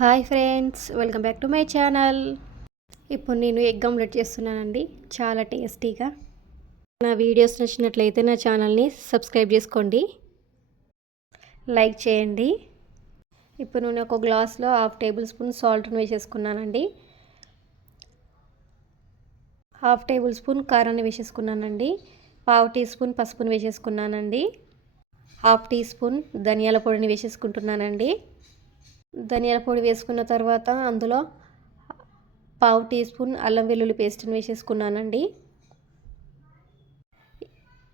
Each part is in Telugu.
Hi friends welcome back to my channel. ఇప్పుడు నేను ఎగ్ ఆమ్లెట్ చేస్తున్నానండి చాలా టేస్టీగా. నా వీడియోస్ నచ్చినట్లయితే నా ఛానల్ని సబ్స్క్రైబ్ చేసుకోండి. లైక్ చేయండి. ఇప్పుడు నేను ఒక గ్లాస్లో హాఫ్ టేబుల్ స్పూన్ సాల్ట్ని వేసేసుకున్నానండి. హాఫ్ టేబుల్ స్పూన్ కారాన్ని వేసేసుకున్నానండి. పావు టీ స్పూన్ పసుపుని వేసేసుకున్నానండి. హాఫ్ టీ స్పూన్ ధనియాల పొడిని వేసేసుకుంటున్నానండి. ధనియాల పొడి వేసుకున్న తర్వాత అందులో పావు టీ స్పూన్ అల్లం వెల్లుల్లి పేస్ట్ని వేసేసుకున్నానండి.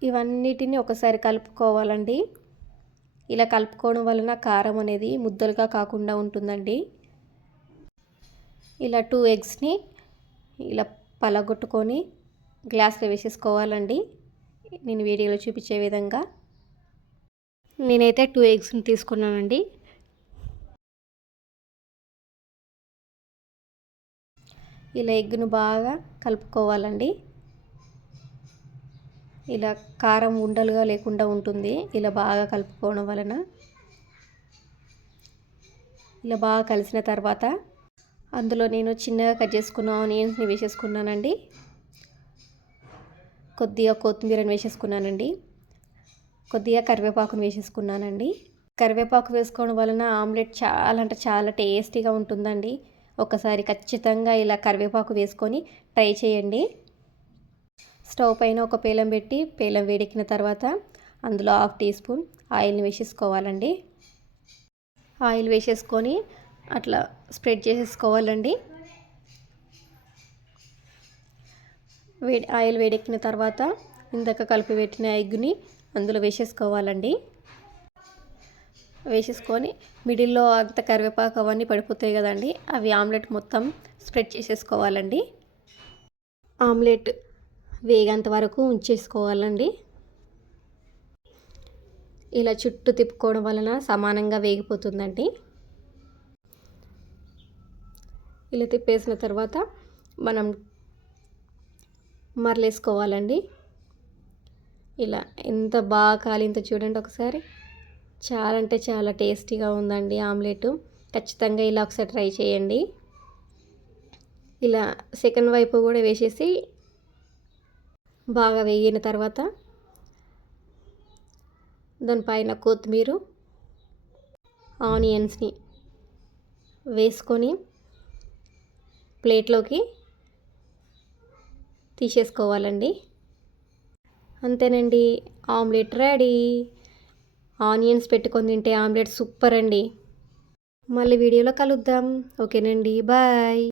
ఇవన్నిటిని ఒకసారి కలుపుకోవాలండి. ఇలా కలుపుకోవడం వలన కారం అనేది ముద్దలుగా కాకుండా ఉంటుందండి. ఇలా టూ ఎగ్స్ని ఇలా పలగొట్టుకొని గ్లాస్లో వేసేసుకోవాలండి. నేను వీడియోలో చూపించే విధంగా. నేనైతే టూ ఎగ్స్ని తీసుకున్నానండి. ఇలా ఎగ్గును బాగా కలుపుకోవాలండి. ఇలా కారం ఉండలుగా లేకుండా ఉంటుంది. ఇలా బాగా కలుపుకోవడం వలన. ఇలా బాగా కలిసిన తర్వాత అందులో నేను చిన్నగా కట్ చేసుకున్న ఆనియన్స్ని వేసేసుకున్నానండి. కొద్దిగా కొత్తిమీరని వేసేసుకున్నానండి. కొద్దిగా కరివేపాకుని వేసేసుకున్నానండి. కరివేపాకు వేసుకోవడం వలన ఆమ్లెట్ చాలా అంటే చాలా టేస్టీగా ఉంటుందండి. ఒకసారి ఖచ్చితంగా ఇలా కరివేపాకు వేసుకొని ట్రై చేయండి. స్టవ్ పైన ఒక పేలం పెట్టి పేలం వేడెక్కిన తర్వాత అందులో హాఫ్ టీ స్పూన్ ఆయిల్ని వేసేసుకోవాలండి. ఆయిల్ వేసేసుకొని అట్లా స్ప్రెడ్ చేసేసుకోవాలండి. వేడి ఆయిల్ వేడెక్కిన తర్వాత ఇందాక కలిపి పెట్టిన ఎగ్ని అందులో వేసేసుకోవాలండి. వేసేసుకొని మిడిల్లో అంత కరివేపాకు అవన్నీ పడిపోతాయి కదండి అవి ఆమ్లెట్ మొత్తం స్ప్రెడ్ చేసేసుకోవాలండి. ఆమ్లెట్ వేగంత వరకు ఉంచేసుకోవాలండి. ఇలా చుట్టూ తిప్పుకోవడం వలన సమానంగా వేగిపోతుందండి. ఇలా తిప్పేసిన తర్వాత మనం మరలేసుకోవాలండి. ఇలా ఎంత బాగా కాలింతో చూడండి ఒకసారి. చాలా అంటే చాలా టేస్టీగా ఉందండి ఆమ్లెట్. ఖచ్చితంగా ఇలా ఒకసారి ట్రై చేయండి. ఇలా సెకండ్ వైపు కూడా వేసేసి బాగా వేగిన తర్వాత దానిపైన కొత్తిమీర ఆనియన్స్ని వేసుకొని ప్లేట్లోకి తీసేసుకోవాలండి. అంతేనండి ఆమ్లెట్ రెడీ. ఆనియన్స్ పెట్టుకొని తింటే ఆమ్లెట్ సూపర్ అండి. మళ్ళీ వీడియోలో కలుద్దాం. ఓకేనండి. బాయ్.